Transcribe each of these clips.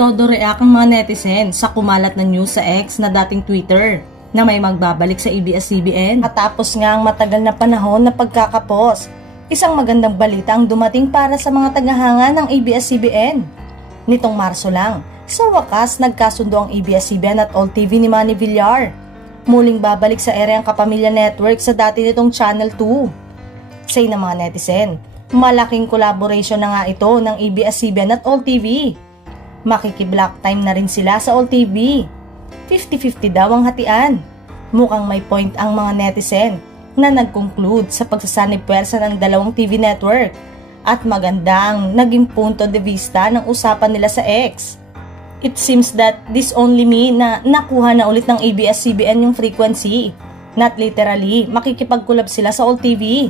Todo react ang mga netizen sa kumalat na news sa X na dating Twitter na may magbabalik sa ABS-CBN. At tapos nga ang matagal na panahon na pagkakapos, isang magandang balita ang dumating para sa mga tagahanga ng ABS-CBN. Nitong Marso lang, sa wakas nagkasundo ang ABS-CBN at All TV ni Manny Villar. Muling babalik sa ere ang Kapamilya Network sa dati nitong Channel 2. Say ng mga netizen, malaking collaboration na nga ito ng ABS-CBN at All TV. Makiki-block time na rin sila sa All TV. 50-50 daw ang hatian. Mukhang may point ang mga netizen na nag-conclude sa pagsasanib-pwersa ng dalawang TV network at magandang naging punto de vista ng usapan nila sa X. It seems that this only me na nakuha na ulit ng ABS-CBN yung frequency. Not literally, makikipag-collab sila sa All TV.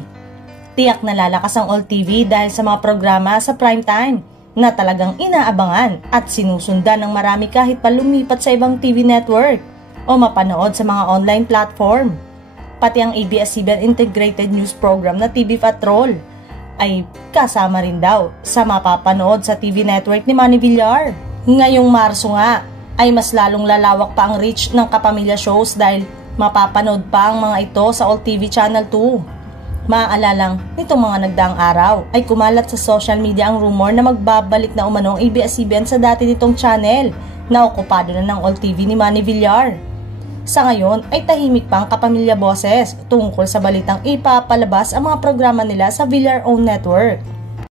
Tiyak na lalakas ang All TV dahil sa mga programa sa primetime na talagang inaabangan at sinusundan ng marami kahit pa lumipat sa ibang TV network o mapanood sa mga online platform. Pati ang ABS-CBN Integrated News Program na TV Patrol ay kasama rin daw sa mapapanood sa TV network ni Manny Villar. Ngayong Marso nga ay mas lalong lalawak pa ang reach ng Kapamilya shows dahil mapapanood pa ang mga ito sa All TV Channel 2. Maaalalang nitong mga nagdaang araw ay kumalat sa social media ang rumor na magbabalik na umano ang ABS-CBN sa dati nitong channel na okupado na ng All TV ni Manny Villar. Sa ngayon ay tahimik pa ang Kapamilya Boses tungkol sa balitang ipapalabas ang mga programa nila sa Villar-owned network.